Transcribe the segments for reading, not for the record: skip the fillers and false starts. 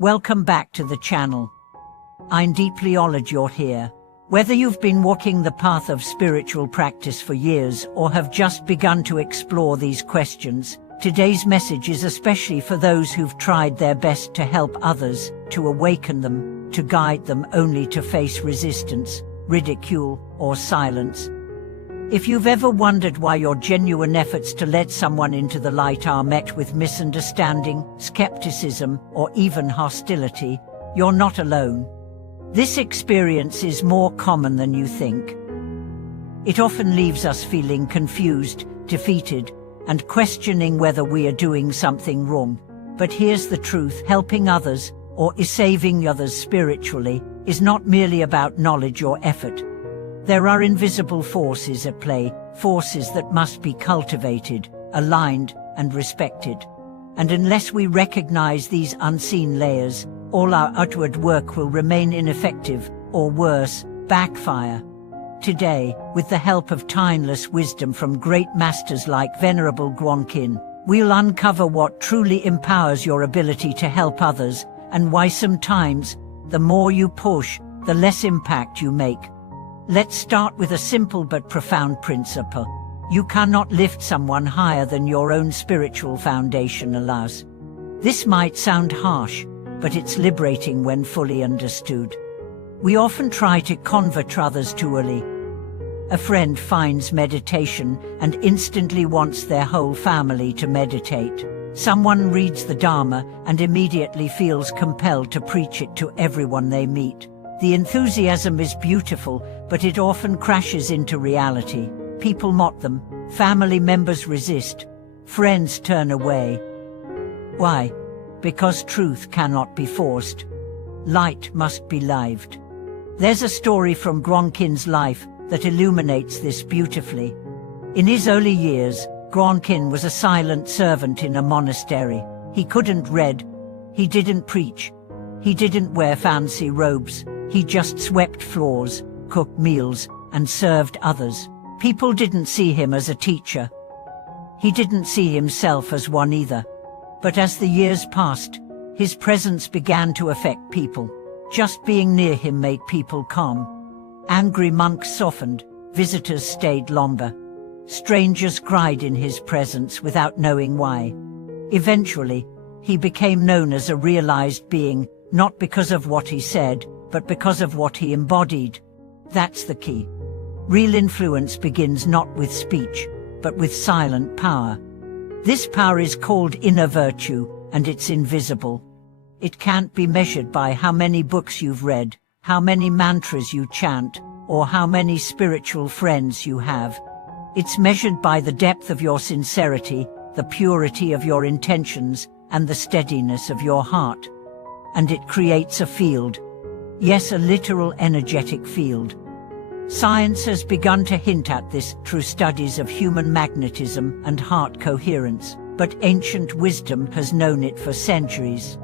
Welcome back to the channel. I'm deeply honored you're here. Whether you've been walking the path of spiritual practice for years or have just begun to explore these questions, today's message is especially for those who've tried their best to help others, to awaken them, to guide them only to face resistance, ridicule, or silence. If you've ever wondered why your genuine efforts to let someone into the light are met with misunderstanding, skepticism, or even hostility, you're not alone. This experience is more common than you think. It often leaves us feeling confused, defeated, and questioning whether we are doing something wrong. But here's the truth: helping others, or saving others spiritually, is not merely about knowledge or effort. There are invisible forces at play, forces that must be cultivated, aligned, and respected. And unless we recognize these unseen layers, all our outward work will remain ineffective, or worse, backfire. Today, with the help of timeless wisdom from great masters like Venerable Guanyin, we'll uncover what truly empowers your ability to help others, and why sometimes, the more you push, the less impact you make. Let's start with a simple but profound principle. You cannot lift someone higher than your own spiritual foundation allows. This might sound harsh, but it's liberating when fully understood. We often try to convert others too early. A friend finds meditation and instantly wants their whole family to meditate. Someone reads the Dharma and immediately feels compelled to preach it to everyone they meet. The enthusiasm is beautiful, but it often crashes into reality. People mock them, family members resist, friends turn away. Why? Because truth cannot be forced. Light must be lived. There's a story from Guanyin's life that illuminates this beautifully. In his early years, Guanyin was a silent servant in a monastery. He couldn't read, he didn't preach, he didn't wear fancy robes. He just swept floors, cooked meals, and served others. People didn't see him as a teacher. He didn't see himself as one either. But as the years passed, his presence began to affect people. Just being near him made people calm. Angry monks softened, visitors stayed longer. Strangers cried in his presence without knowing why. Eventually, he became known as a realized being, not because of what he said, but because of what he embodied. That's the key. Real influence begins not with speech, but with silent power. This power is called inner virtue, and it's invisible. It can't be measured by how many books you've read, how many mantras you chant, or how many spiritual friends you have. It's measured by the depth of your sincerity, the purity of your intentions, and the steadiness of your heart. And it creates a field. Yes, a literal energetic field. Science has begun to hint at this through studies of human magnetism and heart coherence, but ancient wisdom has known it for centuries.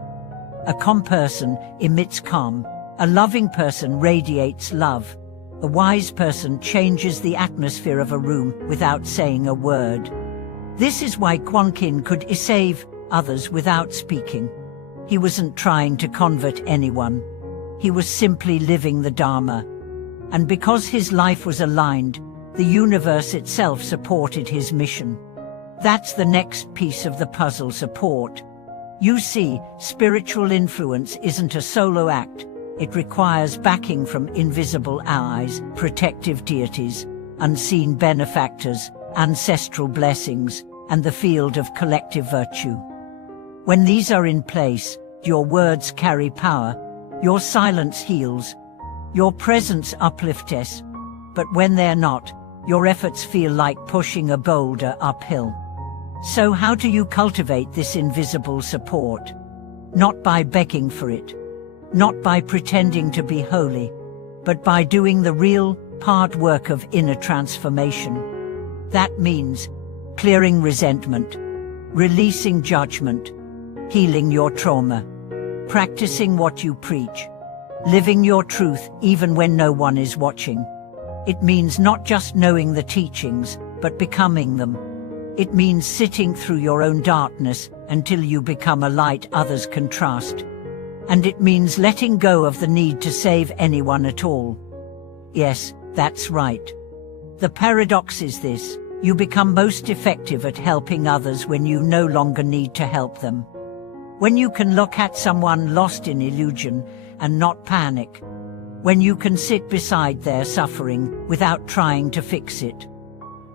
A calm person emits calm. A loving person radiates love. A wise person changes the atmosphere of a room without saying a word. This is why Guanyin could save others without speaking. He wasn't trying to convert anyone. He was simply living the Dharma. And because his life was aligned, the universe itself supported his mission. That's the next piece of the puzzle: support. You see, spiritual influence isn't a solo act. It requires backing from invisible allies, protective deities, unseen benefactors, ancestral blessings, and the field of collective virtue. When these are in place, your words carry power. Your silence heals, your presence uplifts, but when they're not, your efforts feel like pushing a boulder uphill. So how do you cultivate this invisible support? Not by begging for it, not by pretending to be holy, but by doing the real, hard work of inner transformation. That means clearing resentment, releasing judgment, healing your trauma, practicing what you preach, living your truth even when no one is watching. It means not just knowing the teachings, but becoming them. It means sitting through your own darkness until you become a light others can trust. And it means letting go of the need to save anyone at all. Yes, that's right. The paradox is this: you become most effective at helping others when you no longer need to help them. When you can look at someone lost in illusion and not panic. When you can sit beside their suffering without trying to fix it.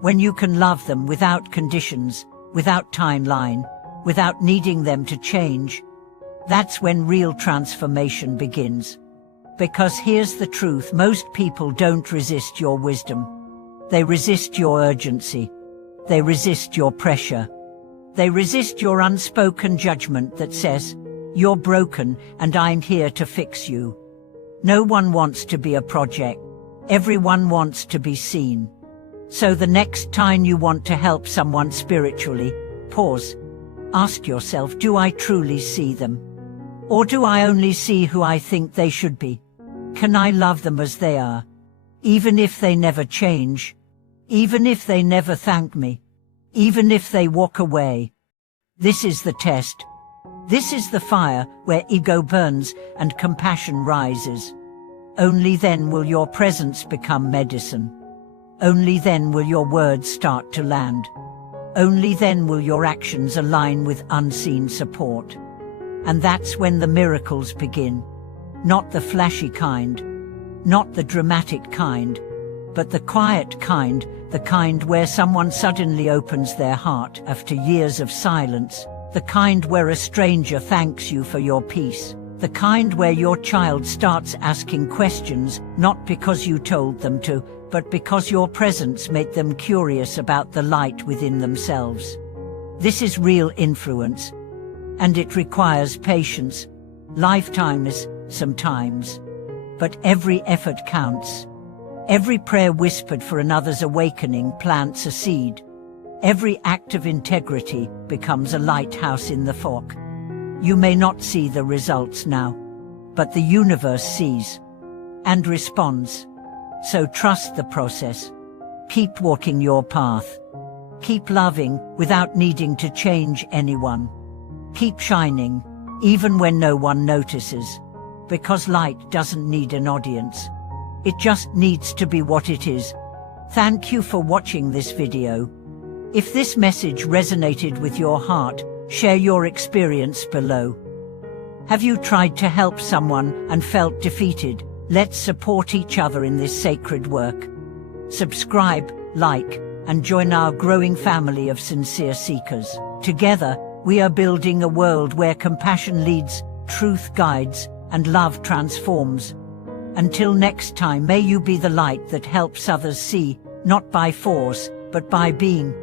When you can love them without conditions, without timeline, without needing them to change. That's when real transformation begins. Because here's the truth: most people don't resist your wisdom. They resist your urgency. They resist your pressure. They resist your unspoken judgment that says, "You're broken and I'm here to fix you." No one wants to be a project. Everyone wants to be seen. So the next time you want to help someone spiritually, pause. Ask yourself, do I truly see them? Or do I only see who I think they should be? Can I love them as they are? Even if they never change? Even if they never thank me? Even if they walk away? This is the test. This is the fire where ego burns and compassion rises. Only then will your presence become medicine. Only then will your words start to land. Only then will your actions align with unseen support. And that's when the miracles begin. Not the flashy kind, not the dramatic kind, but the quiet kind, the kind where someone suddenly opens their heart after years of silence, the kind where a stranger thanks you for your peace, the kind where your child starts asking questions, not because you told them to, but because your presence made them curious about the light within themselves. This is real influence, and it requires patience, lifetimes sometimes. But every effort counts. Every prayer whispered for another's awakening plants a seed. Every act of integrity becomes a lighthouse in the fog. You may not see the results now, but the universe sees and responds. So trust the process. Keep walking your path. Keep loving without needing to change anyone. Keep shining, even when no one notices. Because light doesn't need an audience. It just needs to be what it is. Thank you for watching this video. If this message resonated with your heart, share your experience below. Have you tried to help someone and felt defeated? Let's support each other in this sacred work. Subscribe, like, and join our growing family of sincere seekers. Together, we are building a world where compassion leads, truth guides, and love transforms. Until next time, may you be the light that helps others see, not by force, but by being.